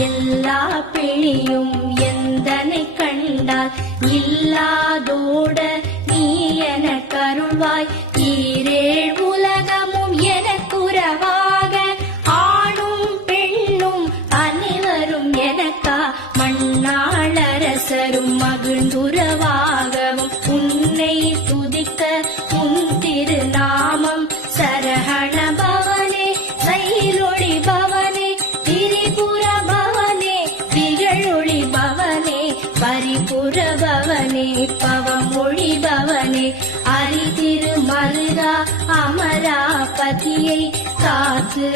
எல்லா பிணியும் எந்தனை கண்டால் இல்லாதோட நீ என கருள்வாய். ஈரேழ் உலகமும் எனக்குறவாக ஆணும் பெண்ணும் அனைவரும் எனக்கா மண்ணாளரசரும் மகிழ்ந்துறவாகவும் உன்னை துதிக்க உன் திருநாமம் சரஹண பவனே சைலொளி பவனே திரிபுர பவனே திகழொளி பவனே பரிபுர பவனே பவமொழி பவனே அரிதிரு மருகா அமராபதியை காத்து